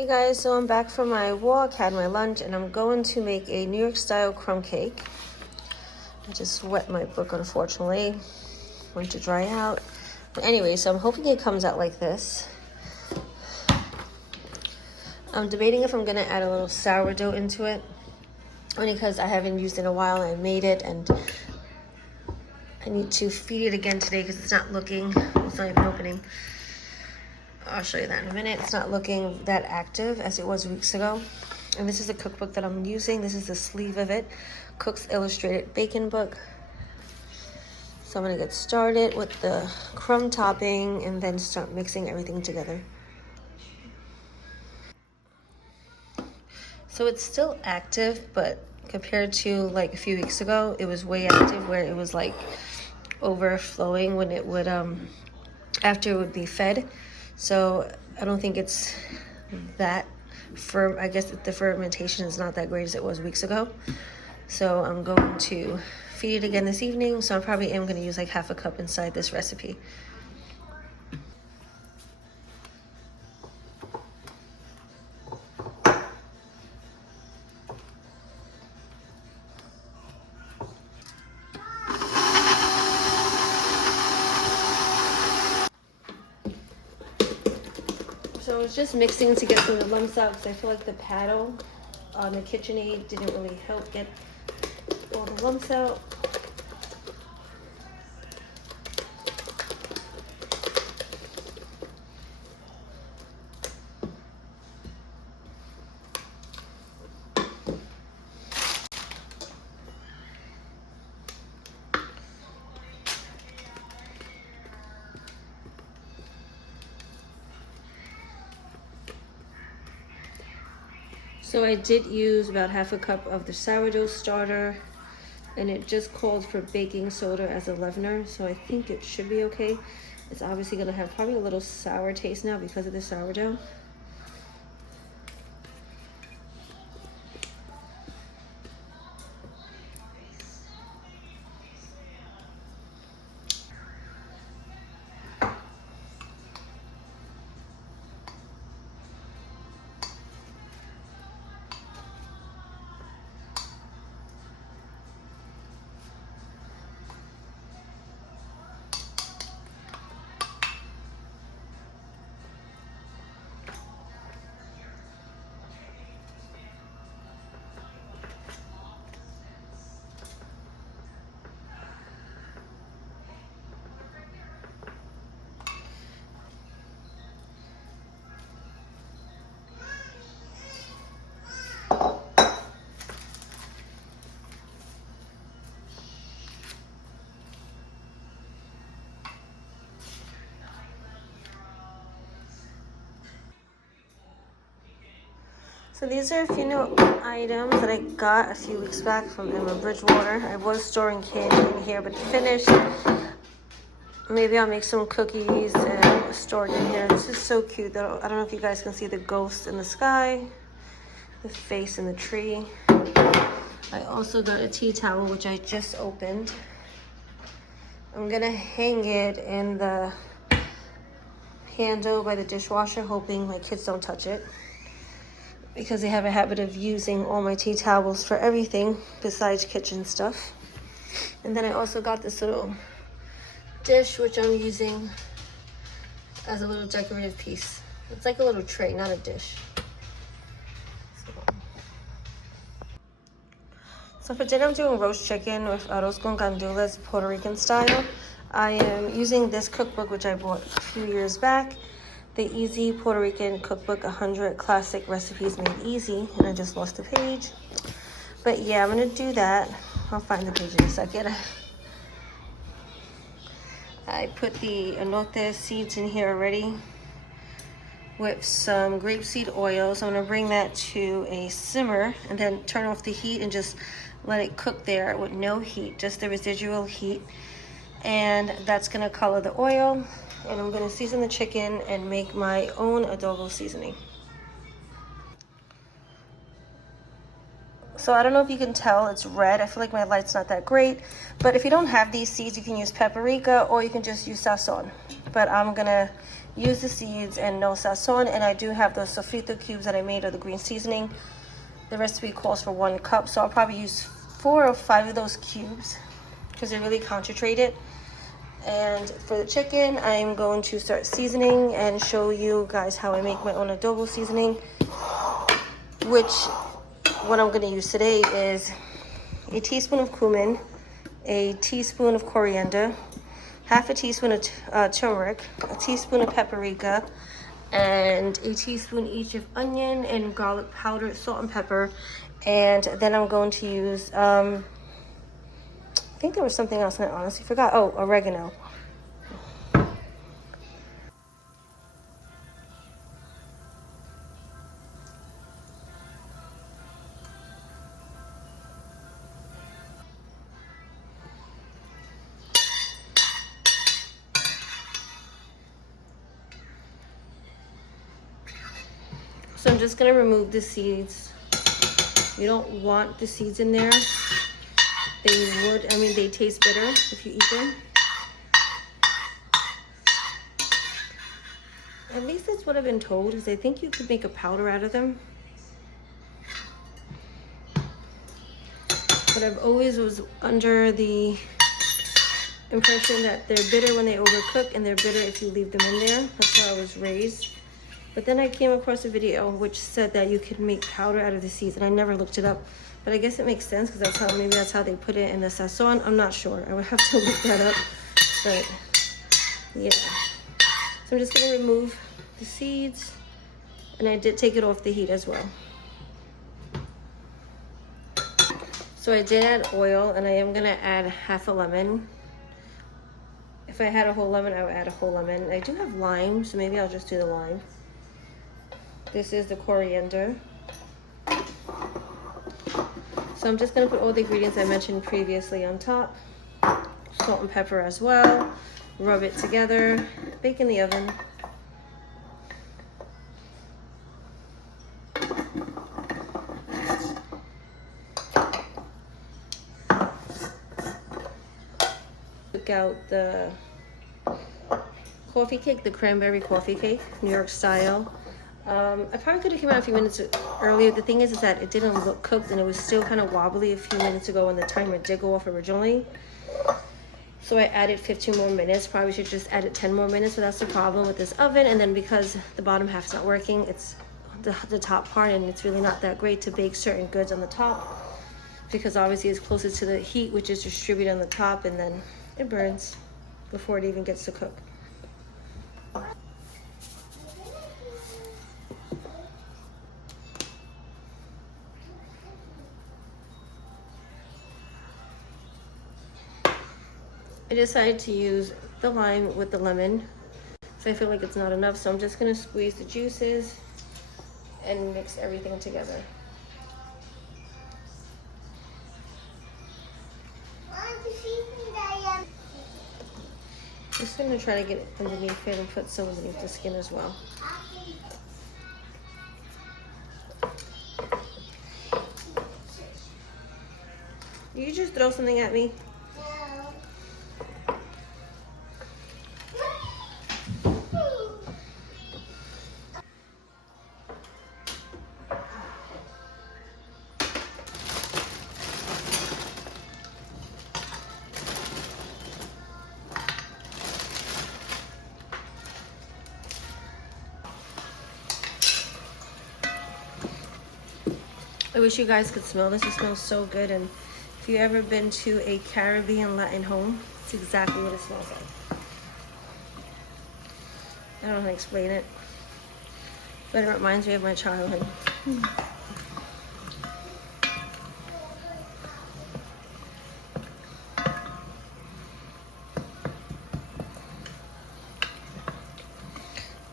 Hey guys, so I'm back from my walk, had my lunch, and I'm going to make a New York style crumb cake. I just wet my book, unfortunately. Want to dry out. But anyway, so I'm hoping it comes out like this. I'm debating if I'm gonna add a little sourdough into it, only because I haven't used it in a while. I made it and I need to feed it again today because it's not looking, it's not even opening. I'll show you that in a minute. It's not looking that active as it was weeks ago. And this is the cookbook that I'm using. This is the sleeve of it. Cook's Illustrated Bacon Book. So I'm gonna get started with the crumb topping and then start mixing everything together. So it's still active, but compared to like a few weeks ago, it was way active where it was like overflowing when it would, after it would be fed. So I don't think it's that firm. I guess the fermentation is not that great as it was weeks ago. So I'm going to feed it again this evening. So I probably am going to use like half a cup inside this recipe. So I was just mixing to get some of the lumps out because I feel like the paddle on the KitchenAid didn't really help get all the lumps out. So I did use about half a cup of the sourdough starter, and it just called for baking soda as a leavener, so I think it should be okay. It's obviously gonna have probably a little sour taste now because of the sourdough. So these are a few new items that I got a few weeks back from Bridgewater. I was storing candy in here, but it's finished. Maybe I'll make some cookies and store it in here. This is so cute though. I don't know if you guys can see the ghost in the sky, the face in the tree. I also got a tea towel, which I just opened. I'm gonna hang it in the handle by the dishwasher, hoping my kids don't touch it, because they have a habit of using all my tea towels for everything besides kitchen stuff. And then I also got this little dish, which I'm using as a little decorative piece. It's like a little tray, not a dish. So for dinner, I'm doing roast chicken with arroz con gandules, Puerto Rican style. I am using this cookbook, which I bought a few years back. The Easy Puerto Rican Cookbook, 100 Classic Recipes Made Easy. And I just lost the page. But yeah, I'm gonna do that. I'll find the page in a second. I put the elote seeds in here already with some grapeseed oil. So I'm gonna bring that to a simmer and then turn off the heat and just let it cook there with no heat, just the residual heat. And that's gonna color the oil. And I'm gonna season the chicken and make my own adobo seasoning. So I don't know if you can tell, it's red. I feel like my light's not that great. But if you don't have these seeds, you can use paprika or you can just use sazon. But I'm gonna use the seeds and no sazon. And I do have those sofrito cubes that I made of the green seasoning. The recipe calls for 1 cup. So I'll probably use 4 or 5 of those cubes because they're really concentrated. And for the chicken, I'm going to start seasoning and show you guys how I make my own adobo seasoning, which what I'm going to use today is a teaspoon of cumin, a teaspoon of coriander, half a teaspoon of turmeric, a teaspoon of paprika, and a teaspoon each of onion and garlic powder, salt and pepper. And then I'm going to use, I think there was something else and I honestly forgot. Oh, oregano. So I'm just gonna remove the seeds. You don't want the seeds in there. They taste bitter if you eat them. At least that's what I've been told, is I think you could make a powder out of them. But I've always was under the impression that they're bitter when they overcook and they're bitter if you leave them in there. That's how I was raised. But then I came across a video which said that you could make powder out of the seeds, and I never looked it up. But I guess it makes sense because maybe that's how they put it in the sazon. I'm not sure. I would have to look that up. But yeah. So I'm just gonna remove the seeds, and I did take it off the heat as well. So I did add oil, and I am gonna add half a lemon. If I had a whole lemon, I would add a whole lemon. I do have lime, so maybe I'll just do the lime. This is the coriander. So I'm just gonna put all the ingredients I mentioned previously on top. Salt and pepper as well. Rub it together, bake in the oven. Took out the coffee cake, the cranberry coffee cake, New York style. I probably could have come out a few minutes earlier. The thing is that it didn't look cooked and it was still kind of wobbly a few minutes ago when the timer did go off originally. So I added 15 more minutes. Probably should just added 10 more minutes, but that's the problem with this oven. And then because the bottom half's not working, it's the top part, and it's really not that great to bake certain goods on the top because obviously it's closer to the heat, which is distributed on the top, and then it burns before it even gets to cook. I decided to use the lime with the lemon, so I feel like it's not enough, so I'm just gonna squeeze the juices and mix everything together. Just gonna try to get it underneath it and put some underneath the skin as well. Did you just throw something at me? I wish you guys could smell this. It smells so good. And if you've ever been to a Caribbean Latin home, it's exactly what it smells like. I don't know how to explain it, but it reminds me of my childhood.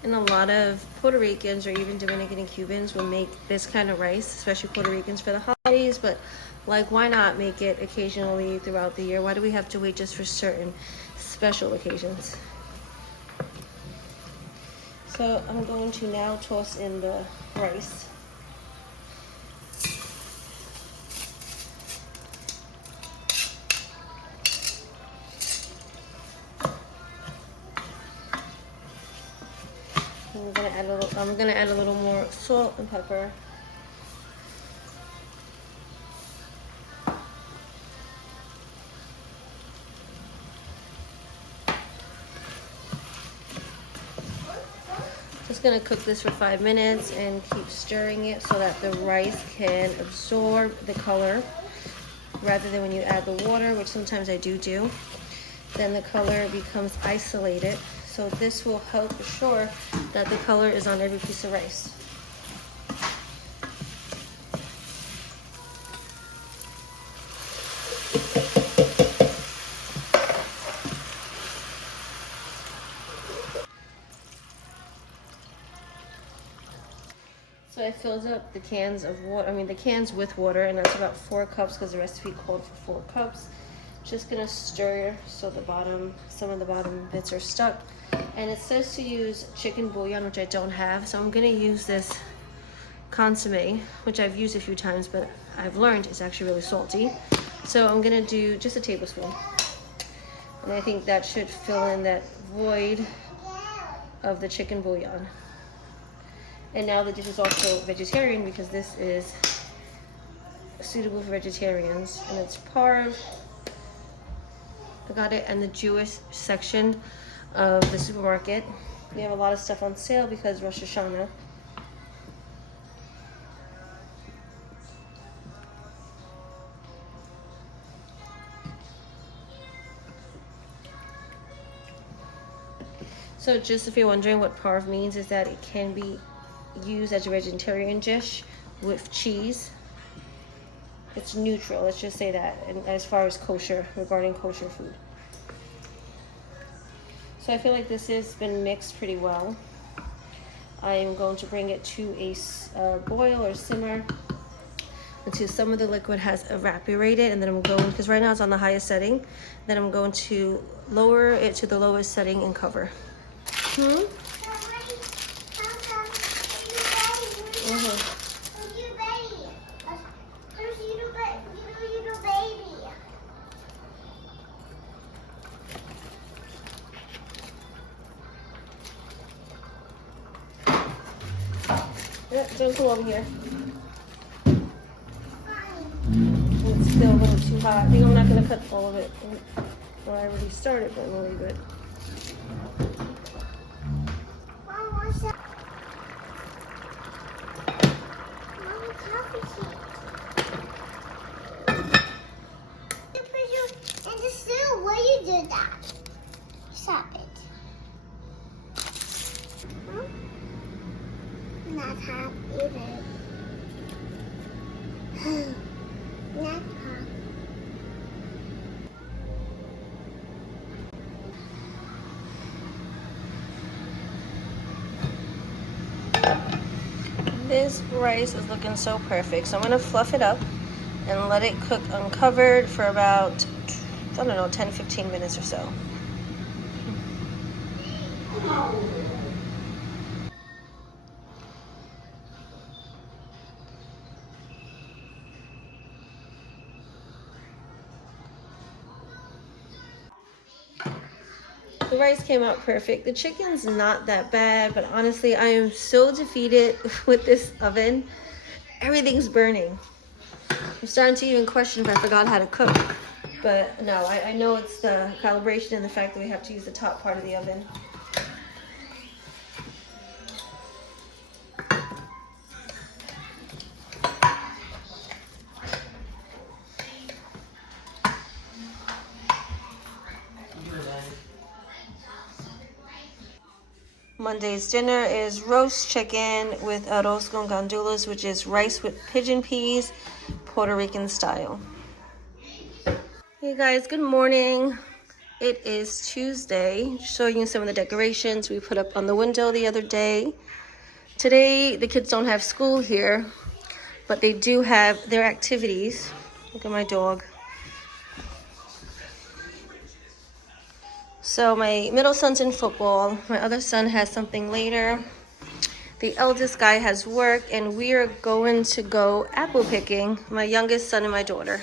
And a lot of Puerto Ricans or even Dominican and Cubans will make this kind of rice, especially Puerto Ricans for the holidays. But like, why not make it occasionally throughout the year? Why do we have to wait just for certain special occasions? So I'm going to now toss in the rice. I'm gonna add a little more salt and pepper. Just gonna cook this for 5 minutes and keep stirring it so that the rice can absorb the color rather than when you add the water, which sometimes I do, then the color becomes isolated. So this will help assure that the color is on every piece of rice. So I filled up the cans of water, the cans with water, and that's about 4 cups because the recipe called for 4 cups. Just gonna stir so some of the bottom bits are stuck. And it says to use chicken bouillon, which I don't have, so I'm gonna use this consomme, which I've used a few times, but I've learned it's actually really salty. So I'm gonna do just a tablespoon. And I think that should fill in that void of the chicken bouillon. And now the dish is also vegetarian because this is suitable for vegetarians. And it's parve. I got it in the Jewish section of the supermarket. We have a lot of stuff on sale because Rosh Hashanah. So just if you're wondering what parve means, is that it can be used as a vegetarian dish with cheese. It's neutral, let's just say that, and as far as kosher, regarding kosher food. So I feel like this has been mixed pretty well. I am going to bring it to a boil or simmer until some of the liquid has evaporated, and then I'm going, because right now it's on the highest setting, then I'm going to lower it to the lowest setting and cover. Don't go over here. It's still a little too hot. I think I'm not going to cut all of it. Well, I already started, but I'm going to leave it. Why you do that? Stop it. Not hot either. Not hot. This rice is looking so perfect, so I'm going to fluff it up and let it cook uncovered for about, I don't know, 10-15 minutes or so. The rice came out perfect. The chicken's not that bad, but honestly, I am so defeated with this oven. Everything's burning. I'm starting to even question if I forgot how to cook. But no, I know it's the calibration and the fact that we have to use the top part of the oven. Monday's dinner is roast chicken with arroz con gandules, which is rice with pigeon peas, Puerto Rican style. Hey guys, good morning. It is Tuesday. Showing you some of the decorations we put up on the window the other day. Today, the kids don't have school here, but they do have their activities. Look at my dog. So my middle son's in football. My other son has something later. The eldest guy has work, and we are going to go apple picking, my youngest son and my daughter.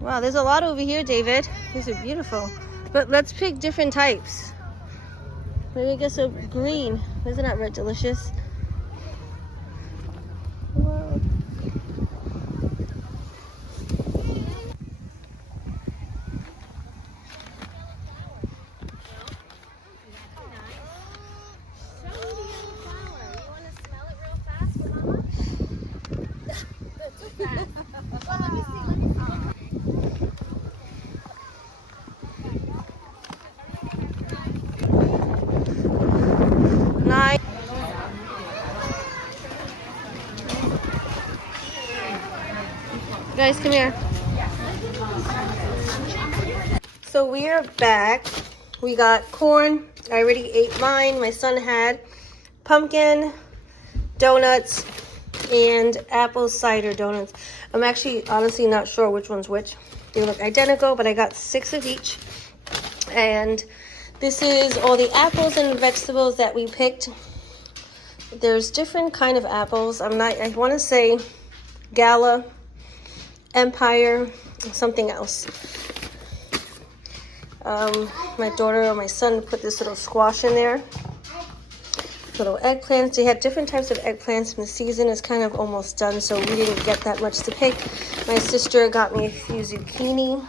Wow, there's a lot over here, David. These are beautiful. But let's pick different types. Maybe I guess a green. Isn't that red delicious? Whoa. Nice. Guys, come here. So we are back. We got corn. I already ate mine. My son had pumpkin, donuts, and apple cider donuts. I'm actually honestly not sure which one's which. They look identical, but I got 6 of each. And this is all the apples and vegetables that we picked. There's different kind of apples. I want to say Gala, Empire, something else. My daughter or my son put this little squash in there. Little eggplants. They had different types of eggplants, and the season is kind of almost done, so we didn't get that much to pick. My sister got me a few zucchini.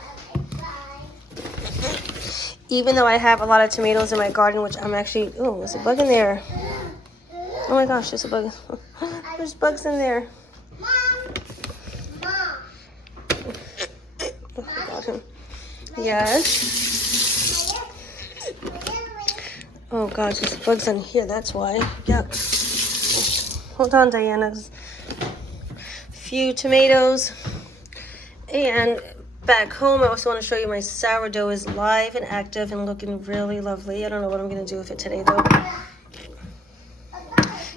Even though I have a lot of tomatoes in my garden, which I'm actually... Oh, there's a bug in there. Oh my gosh, there's a bug. There's bugs in there. Oh, I got him. Yes. Oh gosh, there's bugs in here, that's why. Yeah. Hold on, Diana. A few tomatoes. And back home, I also want to show you my sourdough is live and active and looking really lovely. I don't know what I'm going to do with it today, though.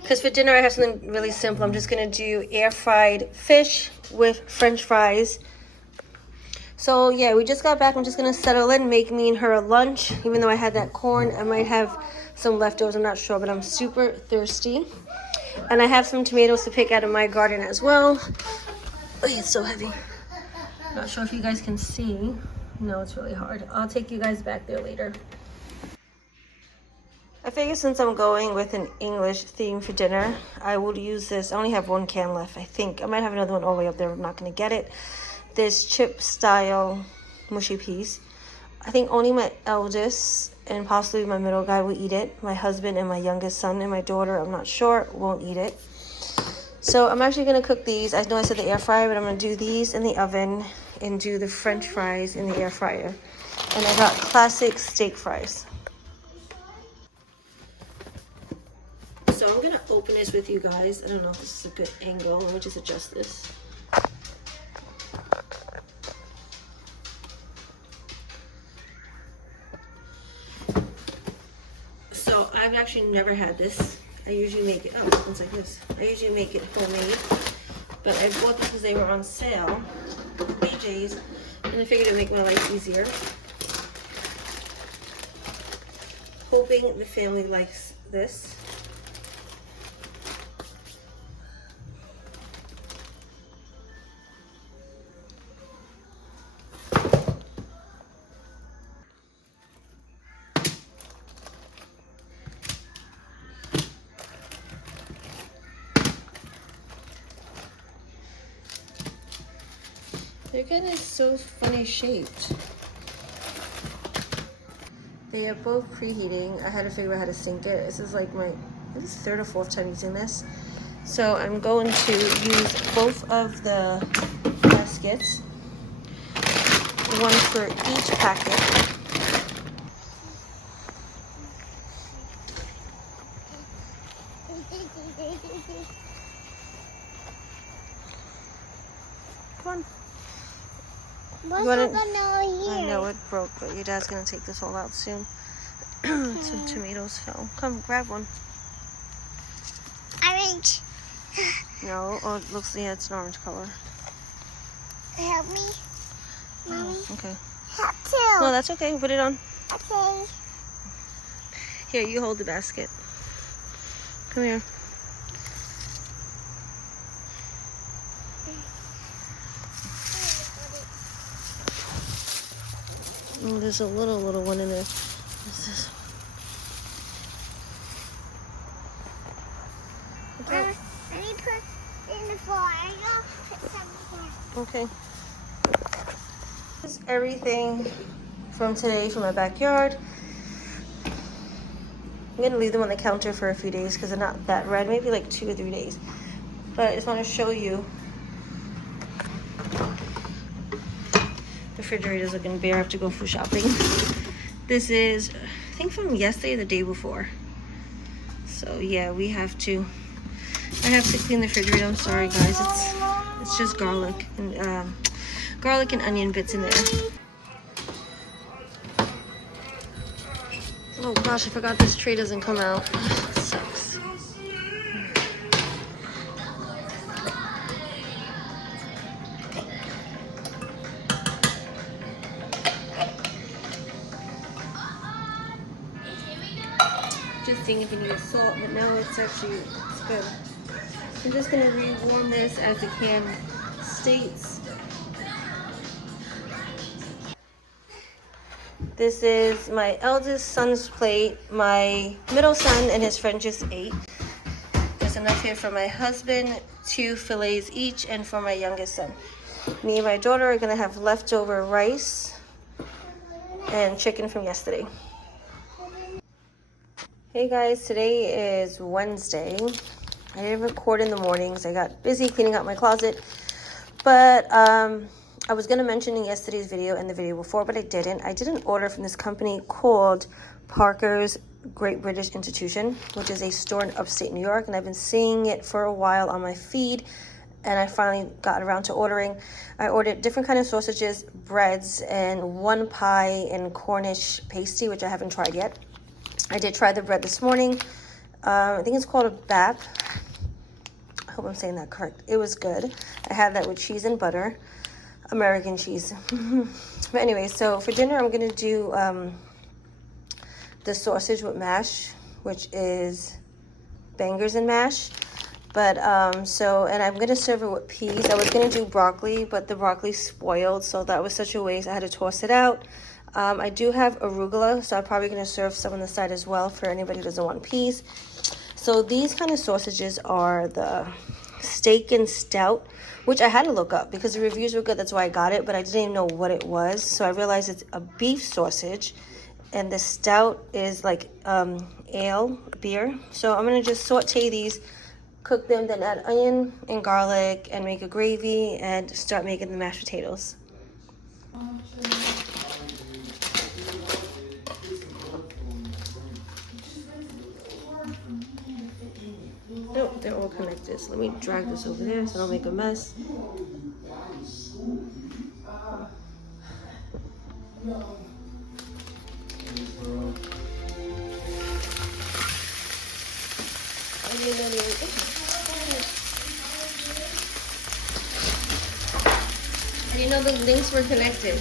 Because for dinner, I have something really simple. I'm just going to do air-fried fish with French fries. So, yeah, we just got back. I'm just going to settle in, make me and her a lunch. Even though I had that corn, I might have some leftovers. I'm not sure, but I'm super thirsty. And I have some tomatoes to pick out of my garden as well. Oh, it's so heavy. Not sure if you guys can see. No, it's really hard. I'll take you guys back there later. I figure since I'm going with an English theme for dinner, I would use this. I only have 1 can left, I think. I might have another one all the way up there. I'm not going to get it. This chip style mushy peas. I think only my eldest and possibly my middle guy will eat it. My husband and my youngest son and my daughter, I'm not sure, won't eat it. So I'm actually going to cook these. I know I said the air fryer, but I'm going to do these in the oven and do the French fries in the air fryer. And I got classic steak fries. So I'm going to open this with you guys. I don't know if this is a good angle. Let me just adjust this. So I've actually never had this. I usually make it, oh, it's like this. I usually make it homemade, but I bought this because they were on sale, BJ's, and I figured it would make my life easier. Hoping the family likes this. They're kind of so funny shaped. They are both preheating. I had to figure out how to sink it. This is like my 3rd or 4th time using this. So I'm going to use both of the baskets. One for each packet. Come on. What's going on here? I know it broke, but your dad's gonna take this all out soon. Some tomatoes fell. Come, grab one. Orange. No, oh, it looks, yeah, it's an orange color. Help me, Mommy. Oh, okay. Help too. No, that's okay. Put it on. Okay. Here, you hold the basket. Come here. Oh, there's a little one in there. What's this? Okay. This is everything from today from my backyard. I'm gonna leave them on the counter for a few days because they're not that red, maybe like 2 or 3 days. But I just want to show you. The refrigerator's looking bare. I have to go food shopping. This is, I think, from yesterday or the day before. So yeah, I have to clean the refrigerator. I'm sorry guys, it's just garlic and onion bits in there. Oh gosh, I forgot this tray doesn't come out. Sucks. Just seeing if it needs salt, but now it's good. I'm just gonna rewarm this as the can states. This is my eldest son's plate. My middle son and his friend just ate. There's enough here for my husband, 2 fillets each, and for my youngest son. Me and my daughter are gonna have leftover rice and chicken from yesterday. Hey guys, today is Wednesday. I didn't record in the mornings. I got busy cleaning out my closet. But I was going to mention in yesterday's video and the video before, but I didn't. I did an order from this company called Parker's Great British Institution, which is a store in upstate New York. And I've been seeing it for a while on my feed. And I finally got around to ordering. I ordered different kind of sausages, breads, and 1 pie and Cornish pasty, which I haven't tried yet. I did try the bread this morning. I think it's called a bap. I hope I'm saying that correct. It was good. I had that with cheese and butter. American cheese. But anyway, so for dinner, I'm going to do the sausage with mash, which is bangers and mash. But, and I'm going to serve it with peas. I was going to do broccoli, but the broccoli spoiled, so that was such a waste. I had to toss it out. I do have arugula, so I'm probably going to serve some on the side as well for anybody who doesn't want peas. So these kind of sausages are the steak and stout, which I had to look up because the reviews were good. That's why I got it, but I didn't even know what it was. So I realized it's a beef sausage, and the stout is like ale, beer. So I'm going to just saute these, cook them, then add onion and garlic and make a gravy and start making the mashed potatoes. Nope, they're all connected. So let me drag this over there so I don't make a mess. I didn't know the links were connected.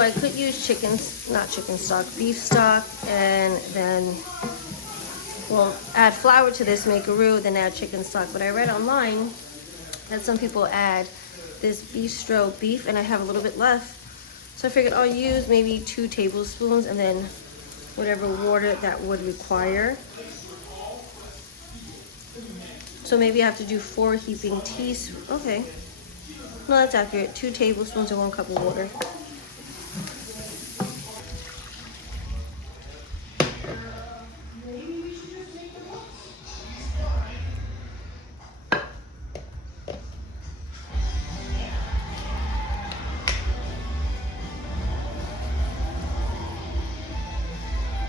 So I could use beef stock, and then we'll add flour to this, make a roux, then add chicken stock. But I read online that some people add this bistro beef, and I have a little bit left. So I figured I'll use maybe 2 tablespoons and then whatever water that would require. So maybe I have to do 4 heaping teaspoons. Okay. No, that's accurate. 2 tablespoons and 1 cup of water.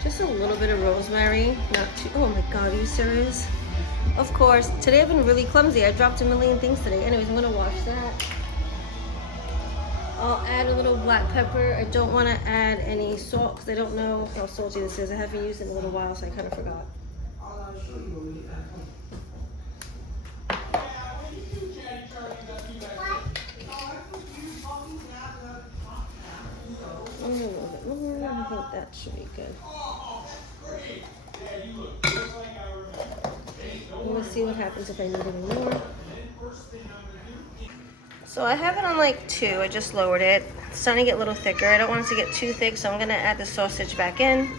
Just a little bit of rosemary, not too, oh my God, are you serious? Of course, today I've been really clumsy. I dropped a million things today. Anyways, I'm gonna wash that. I'll add a little black pepper. I don't wanna add any salt because I don't know how salty this is. I haven't used it in a little while, so I kind of forgot. A little bit more. I think that should be good. Let's see what happens if I need any more. So I have it on like 2. I just lowered it. It's starting to get a little thicker. I don't want it to get too thick, so I'm gonna add the sausage back in.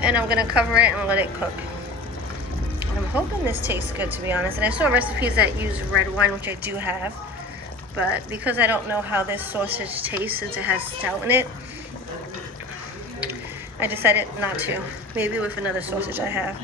And I'm gonna cover it and let it cook. And I'm hoping this tastes good, to be honest. And I saw recipes that use red wine, which I do have. But because I don't know how this sausage tastes since it has stout in it, I decided not to. Maybe with another sausage I have.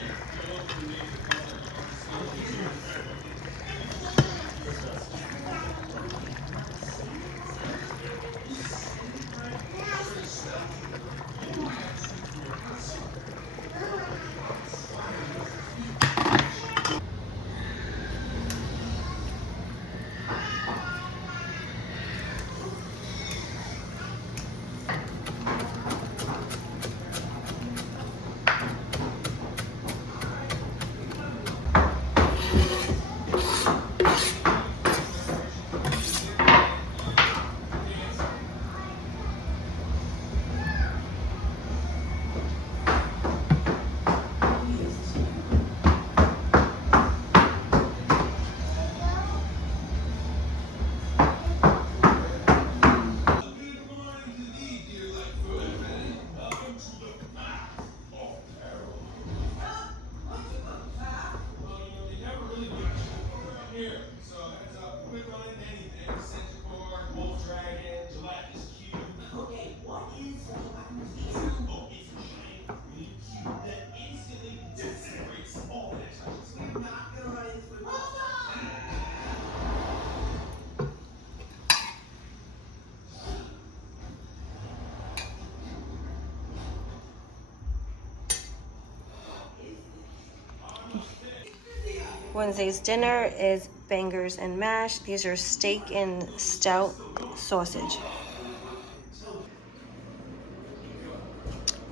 Wednesday's dinner is bangers and mash. These are steak and stout sausage.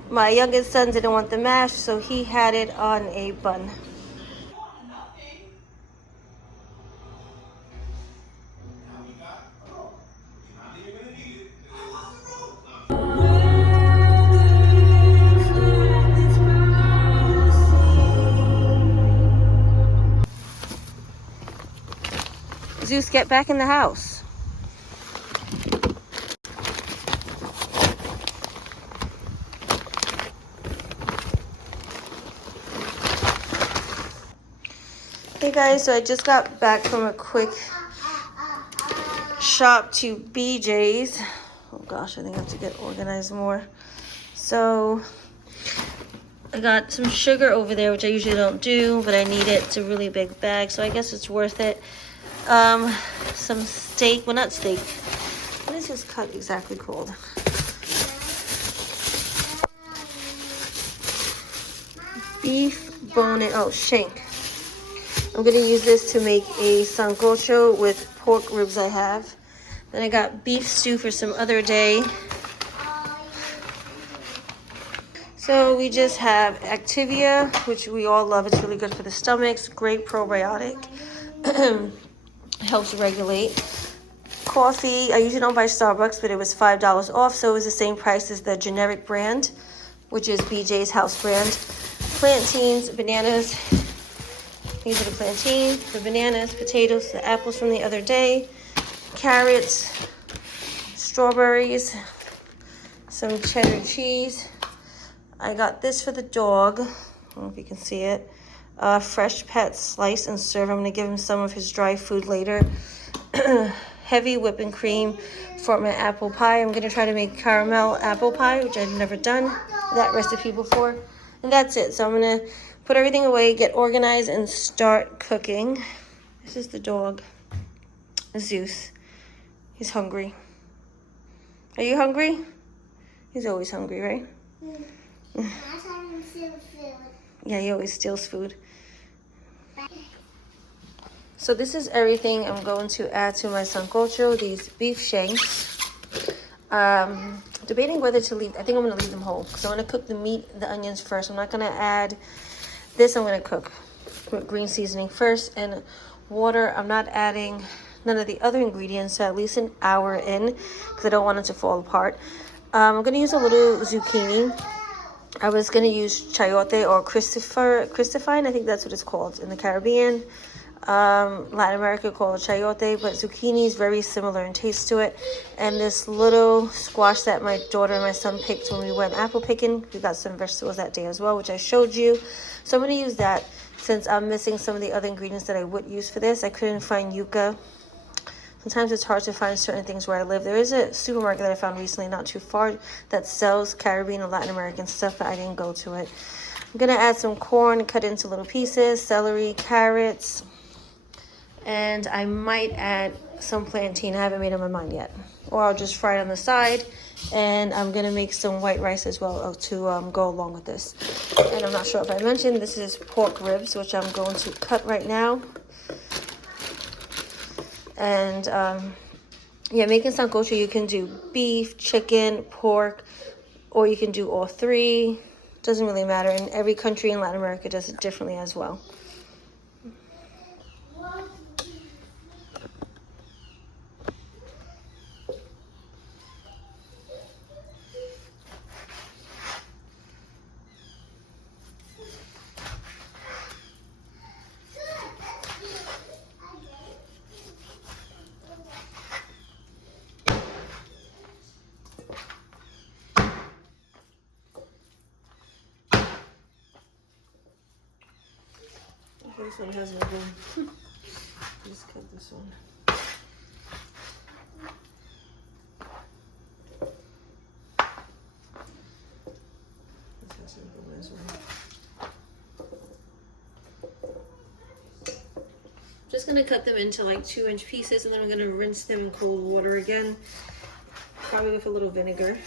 My youngest son didn't want the mash, so he had it on a bun. Zeus, get back in the house. Hey guys, so I just got back from a quick shop to BJ's. Oh gosh, I think I have to get organized more. So I got some sugar over there, which I usually don't do, but I need it. It's a really big bag, so I guess it's worth it. Some steak, well not steak. What is this cut exactly called? Beef bone and, oh, shank. I'm gonna use this to make a sancocho with pork ribs I have. Then I got beef stew for some other day. So we just have Activia, which we all love. It's really good for the stomachs, great probiotic. Helps regulate. coffee. I usually don't buy Starbucks, but it was $5 off, so it was the same price as the generic brand, which is BJ's house brand. Plantains, bananas. These are the plantains, the bananas, potatoes, the apples from the other day, carrots, strawberries, some cheddar cheese. I got this for the dog. I don't know if you can see it. Fresh pet slice and serve. I'm going to give him some of his dry food later. Heavy whipping cream for my apple pie. I'm going to try to make caramel apple pie, which I've never done that recipe before. And that's it. So I'm going to put everything away, get organized, and start cooking. This is the dog, Zeus. He's hungry. Are you hungry? He's always hungry, right? Yeah, he always steals food. So this is everything I'm going to add to my sancocho. These beef shanks. Debating whether to leave. I think I'm going to leave them whole because I'm going to cook the meat, the onions first. I'm not going to add this. I'm going to cook with green seasoning first and water. I'm not adding none of the other ingredients to at least an hour in because I don't want it to fall apart. I'm going to use a little zucchini. I was going to use chayote or Christopine. I think that's what it's called in the Caribbean. Latin America called it chayote, but zucchini is very similar in taste to it. And this little squash that my daughter and my son picked when we went apple picking. We got some vegetables that day as well, which I showed you. So I'm going to use that since I'm missing some of the other ingredients that I would use for this. I couldn't find yuca. Sometimes it's hard to find certain things where I live. There is a supermarket that I found recently not too far that sells Caribbean and Latin American stuff, but I didn't go to it. I'm going to add some corn, cut into little pieces, celery, carrots, and I might add some plantain. I haven't made up my mind yet. Or I'll just fry it on the side, and I'm going to make some white rice as well to go along with this. And I'm not sure if I mentioned, this is pork ribs, which I'm going to cut right now. And yeah, making sancocho, you can do beef, chicken, pork, or you can do all three. Doesn't really matter. And every country in Latin America does it differently as well. This one hasn't been. Just cut this one. This hasn't been as well. Just gonna cut them into like 2-inch pieces, and then I'm gonna rinse them in cold water again, probably with a little vinegar.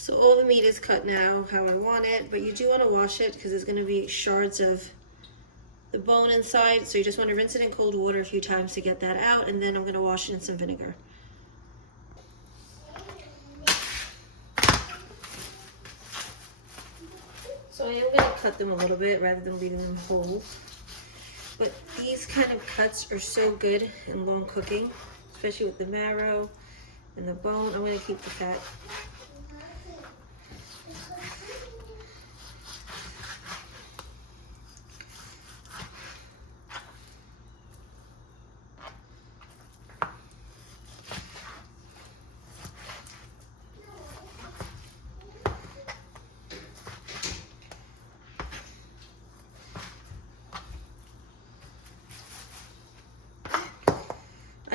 So all the meat is cut now how I want it, but you do want to wash it because there's going to be shards of the bone inside. So you just want to rinse it in cold water a few times to get that out, and then I'm going to wash it in some vinegar. So I am going to cut them a little bit rather than leaving them whole. But these kind of cuts are so good in long cooking, especially with the marrow and the bone. I'm going to keep the fat.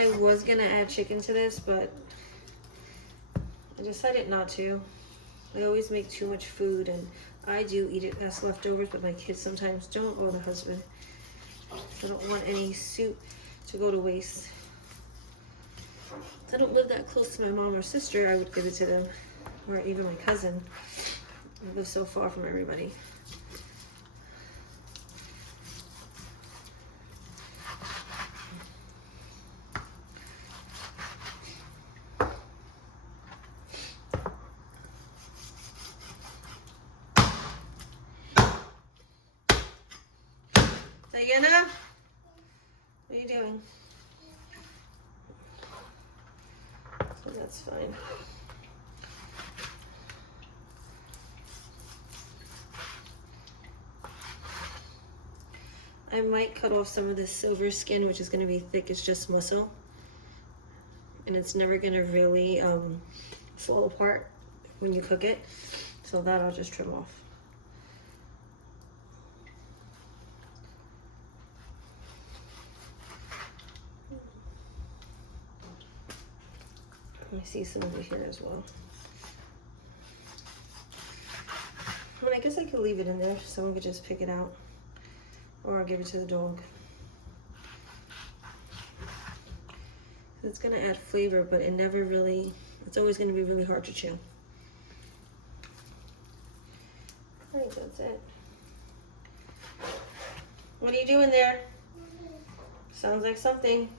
I was gonna add chicken to this, but I decided not to. I always make too much food, and I do eat it as leftovers, but my kids sometimes don't, or the husband. So I don't want any soup to go to waste. If I don't live that close to my mom or sister, I would give it to them, or even my cousin. I live so far from everybody. Diana, what are you doing? So that's fine. I might cut off some of this silver skin, which is going to be thick as just muscle. And it's never going to really fall apart when you cook it. So that I'll just trim off. Let me see some over here as well. Well, I guess I could leave it in there. Someone could just pick it out. Or I'll give it to the dog. It's gonna add flavor, but it never really, it's always gonna be really hard to chew. I think that's it. What are you doing there? Sounds like something.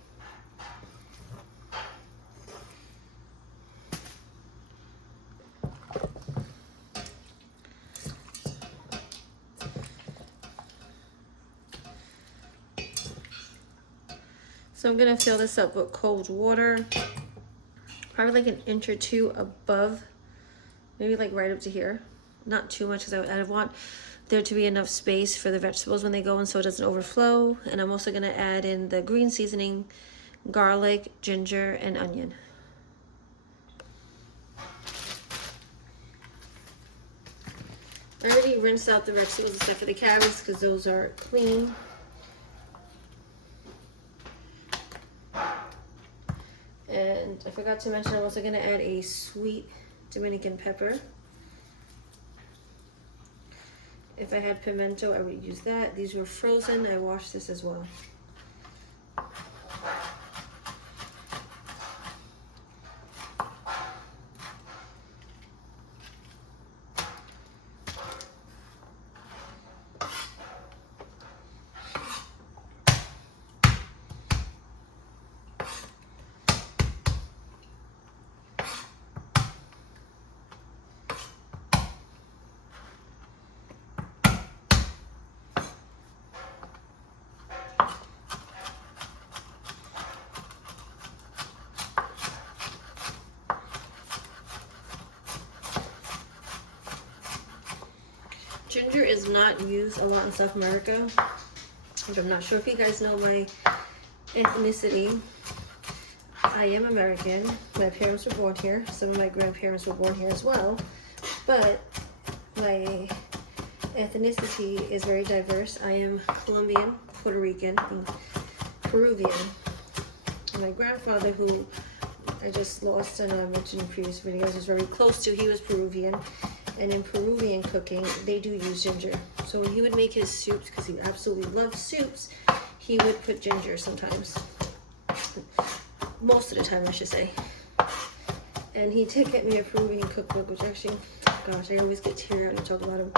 So I'm gonna fill this up with cold water, probably like an inch or two above, maybe like right up to here. Not too much, because I want there to be enough space for the vegetables when they go in so it doesn't overflow. And I'm also gonna add in the green seasoning, garlic, ginger, and onion. I already rinsed out the vegetables except for the carrots because those are clean. And I forgot to mention, I'm also going to add a sweet Dominican pepper. If I had pimento, I would use that. These were frozen. I washed this as well. Ginger is not used a lot in South America, but I'm not sure if you guys know my ethnicity. I am American. My parents were born here. Some of my grandparents were born here as well, but my ethnicity is very diverse. I am Colombian, Puerto Rican, and Peruvian. My grandfather, who I just lost and I mentioned in previous videos, is very close to, he was Peruvian. And in Peruvian cooking, they do use ginger. So when he would make his soups, because he absolutely loves soups, he would put ginger sometimes. Most of the time, I should say. And he did get me a Peruvian cookbook, which actually, gosh, I always get teary-eyed when I talk about him.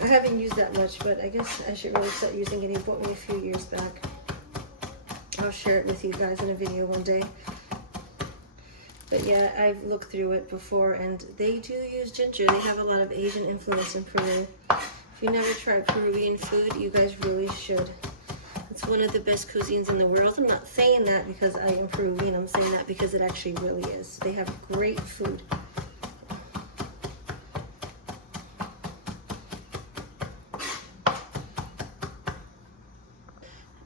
I haven't used that much, but I guess I should really start using it. He bought me a few years back. I'll share it with you guys in a video one day. But yeah, I've looked through it before, and they do use ginger. They have a lot of Asian influence in Peru. If you never tried Peruvian food, you guys really should. It's one of the best cuisines in the world. I'm not saying that because I am Peruvian. I'm saying that because it actually really is. They have great food.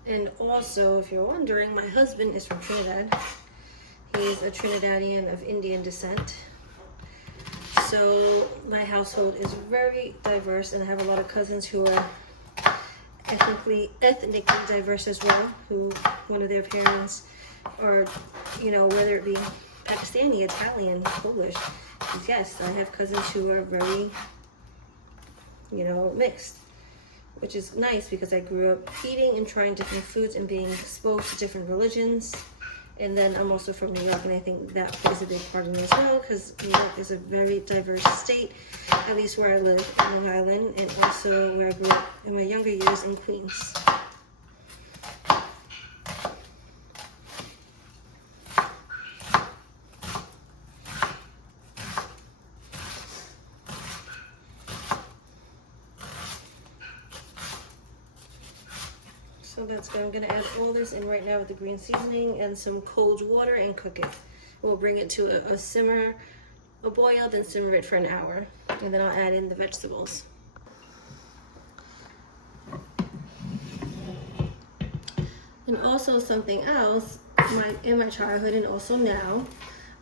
And also, if you're wondering, my husband is from Trinidad. He's a Trinidadian of Indian descent. So my household is very diverse, and I have a lot of cousins who are ethnically diverse as well, who one of their parents, or you know, whether it be Pakistani, Italian, Polish. Yes, I have cousins who are very, you know, mixed, which is nice because I grew up eating and trying different foods and being exposed to different religions. And then I'm also from New York, and I think that plays a big part in it as well, because New York is a very diverse state, at least where I live in Long Island, and also where I grew up in my younger years in Queens. So that's good. I'm going to add all this in right now with the green seasoning and some cold water and cook it. We'll bring it to a simmer, a boil, then simmer it for an hour. And then I'll add in the vegetables. And also something else, in my childhood and also now,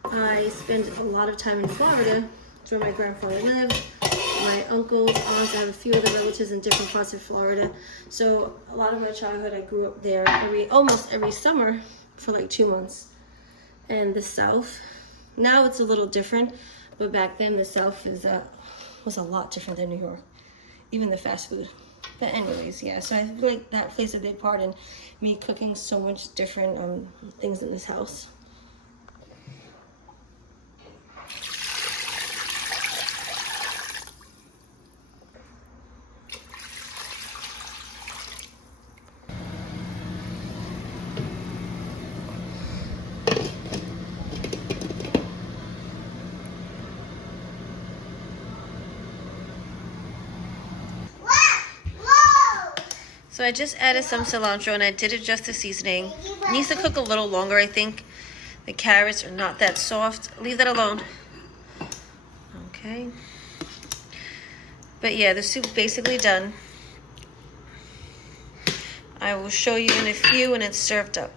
I spent a lot of time in Florida. It's where my grandfather lived. My uncles, aunts, I have a few other relatives in different parts of Florida. So a lot of my childhood, I grew up there almost every summer for like 2 months. And the South, now it's a little different, but back then the South was a lot different than New York, even the fast food. But anyways, yeah, so I feel like that plays a big part in me cooking so much different things in this house. So I just added some cilantro and I did adjust the seasoning. It needs to cook a little longer, I think. The carrots are not that soft. Leave that alone. Okay. But yeah, the soup's basically done. I will show you in a few when it's served up.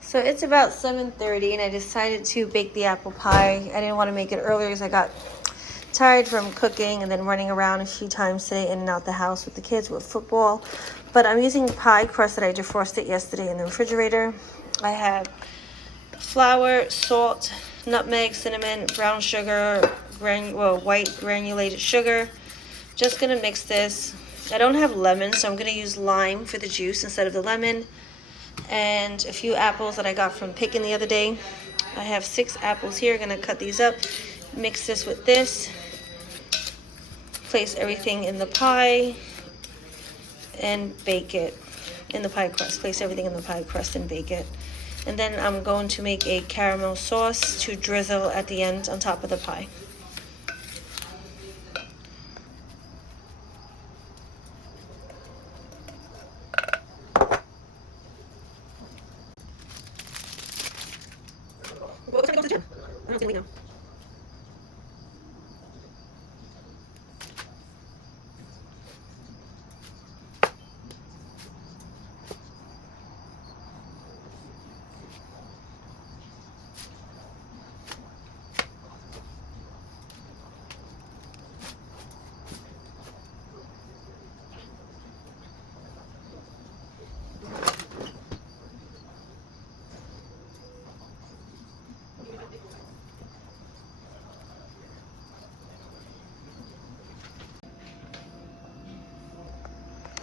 So it's about 7:30 and I decided to bake the apple pie. I didn't want to make it earlier because I got tired from cooking and then running around a few times today in and out the house with the kids with football. But I'm using pie crust that I defrosted yesterday in the refrigerator. I have flour, salt, nutmeg, cinnamon, brown sugar, white granulated sugar. Just gonna mix this. I don't have lemon, so I'm gonna use lime for the juice instead of the lemon. And a few apples that I got from picking the other day. I have 6 apples here. Gonna cut these up, mix this with this. Place everything in the pie and bake it in the pie crust. Place everything in the pie crust and bake it. And then I'm going to make a caramel sauce to drizzle at the end on top of the pie. Well, it's time to go to the gym. I don't see anything now.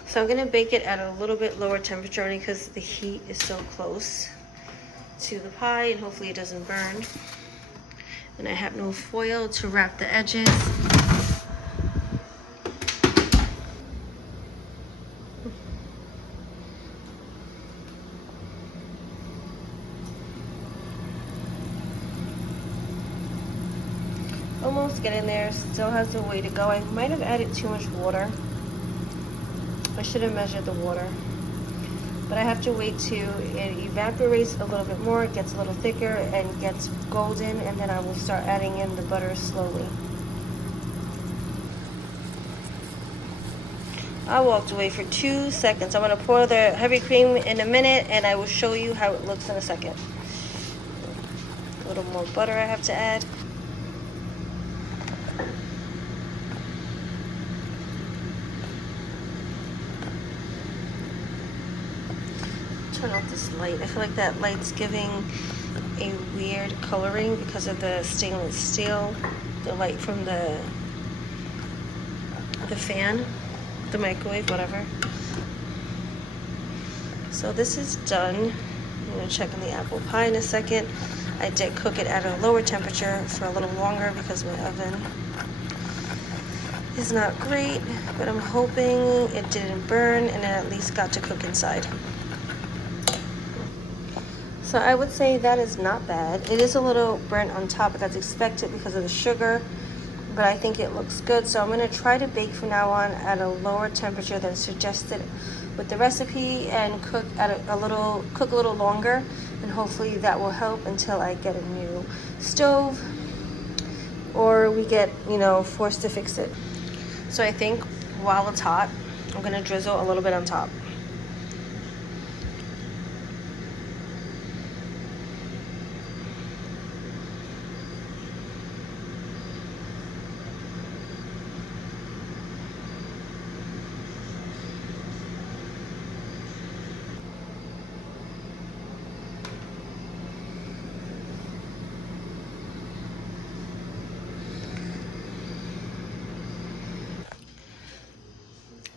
So I'm gonna bake it at a little bit lower temperature only because the heat is so close to the pie and hopefully it doesn't burn. And I have no foil to wrap the edges. Almost getting there, still has a way to go. I might have added too much water. I should have measured the water. But I have to wait till it evaporates a little bit more, it gets a little thicker and gets golden, and then I will start adding in the butter slowly. I walked away for 2 seconds. I'm gonna pour the heavy cream in a minute and I will show you how it looks in a second. A little more butter I have to add. turn off this light. I feel like that light's giving a weird coloring because of the stainless steel, the light from the fan, the microwave, whatever. So this is done. I'm gonna check on the apple pie in a second. I did cook it at a lower temperature for a little longer because my oven is not great, but I'm hoping it didn't burn and it at least got to cook inside. So I would say that is not bad. It is a little burnt on top, but that's expected because of the sugar, but I think it looks good. So I'm gonna try to bake from now on at a lower temperature than suggested with the recipe and cook at a little longer, and hopefully that will help until I get a new stove or we get, forced to fix it. So I think while it's hot, I'm gonna drizzle a little bit on top.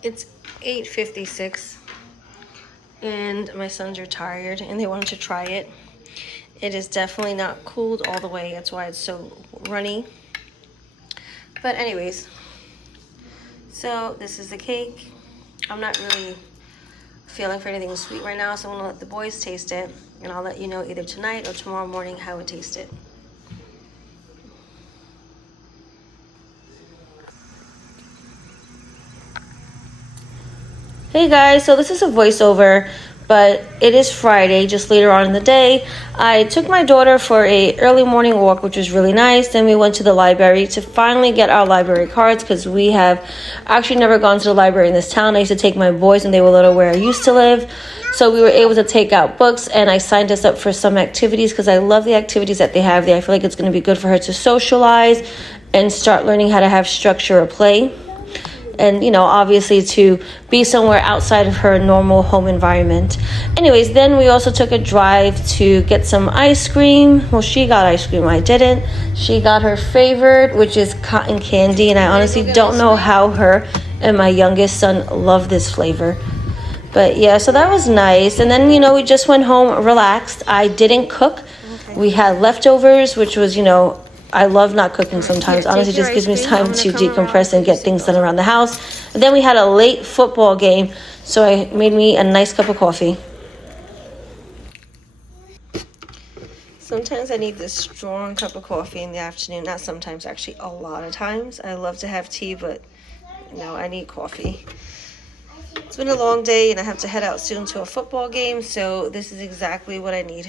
It's 8:56 and my sons are tired and they wanted to try it. It is definitely not cooled all the way, that's why it's so runny. But anyways, so this is the cake. I'm not really feeling for anything sweet right now, so I'm gonna let the boys taste it and I'll let you know either tonight or tomorrow morning how it tasted. Hey guys, so this is a voiceover, but it is Friday, just later on in the day. I took my daughter for a early morning walk, which was really nice. Then we went to the library to finally get our library cards because we have actually never gone to the library in this town. I used to take my boys when they were little where I used to live. So we were able to take out books, and I signed us up for some activities because I love the activities that they have there. I feel like it's going to be good for her to socialize and start learning how to have structure or play. And, obviously to be somewhere outside of her normal home environment. Anyways, then we also took a drive to get some ice cream. Well, she got ice cream. I didn't. She got her favorite, which is cotton candy. And I honestly don't know how her and my youngest son love this flavor. But yeah, so that was nice. And then, we just went home relaxed. I didn't cook. Okay. We had leftovers, which was, I love not cooking sometimes. Honestly, it just gives me time to decompress and get things done around the house. And then we had a late football game, so I made me a nice cup of coffee. Sometimes I need this strong cup of coffee in the afternoon. Not sometimes, actually a lot of times. I love to have tea, but I need coffee. It's been a long day and I have to head out soon to a football game, so this is exactly what I need.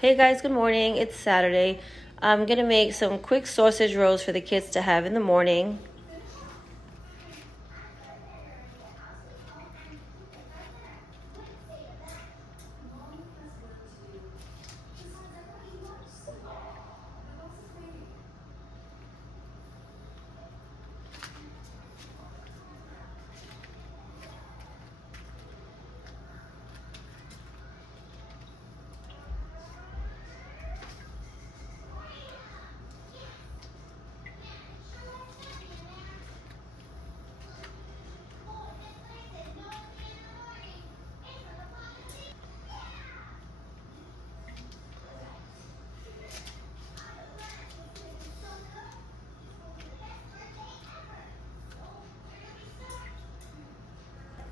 Hey guys, good morning. It's Saturday. I'm gonna make some quick sausage rolls for the kids to have in the morning.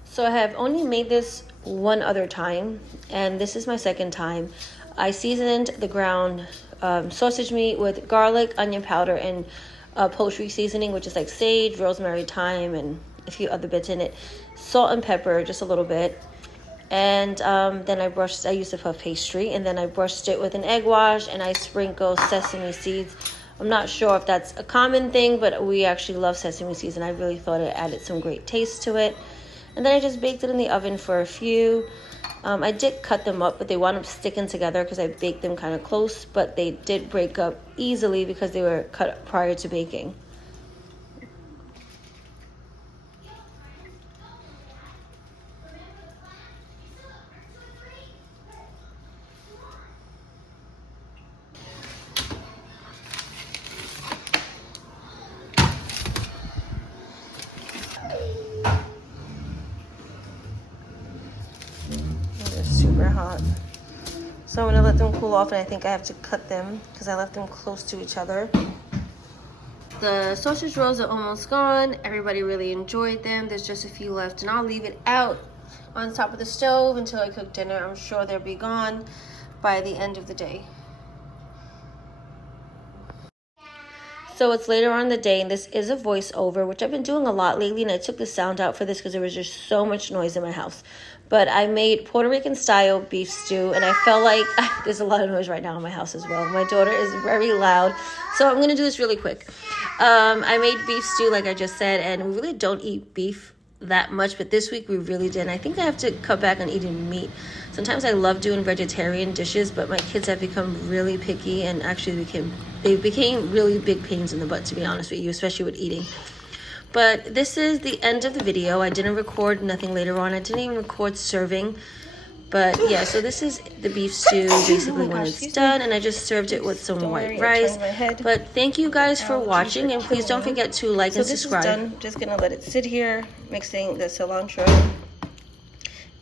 So I have only made this one other time, and this is my second time. I seasoned the ground sausage meat with garlic, onion powder, and poultry seasoning, which is like sage, rosemary, thyme, and a few other bits in it. Salt and pepper, just a little bit. And then I used a puff pastry, and then I brushed it with an egg wash, and I sprinkle sesame seeds. I'm not sure if that's a common thing, but we actually love sesame seeds, and I really thought it added some great taste to it. And then I just baked it in the oven for a few I did cut them up, but they wound up sticking together because I baked them kind of close, but they did break up easily because they were cut prior to baking. They're super hot. So I'm gonna let them cool off, and I think I have to cut them because I left them close to each other. The sausage rolls are almost gone. Everybody really enjoyed them. There's just a few left, and I'll leave it out on top of the stove until I cook dinner. I'm sure they'll be gone by the end of the day. So it's later on in the day, and this is a voiceover, which I've been doing a lot lately, and I took the sound out for this because there was just so much noise in my house. But I made Puerto Rican style beef stew, and I felt like there's a lot of noise right now in my house as well. My daughter is very loud, so I'm going to do this really quick. I made beef stew, like I just said, and we really don't eat beef that much, but this week we really did. And I think I have to cut back on eating meat. Sometimes I love doing vegetarian dishes, but my kids have become really picky, and actually they became really big pains in the butt, to be honest with you, especially with eating. But this is the end of the video. I didn't record nothing later on. I didn't even record serving. But yeah, so this is the beef stew basically when it's done, and I just served it with some white rice. But thank you guys for watching, and please don't forget to like and subscribe. So this is done. Just gonna let it sit here, mixing the cilantro.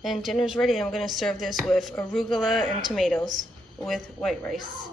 And dinner's ready. I'm gonna serve this with arugula and tomatoes with white rice.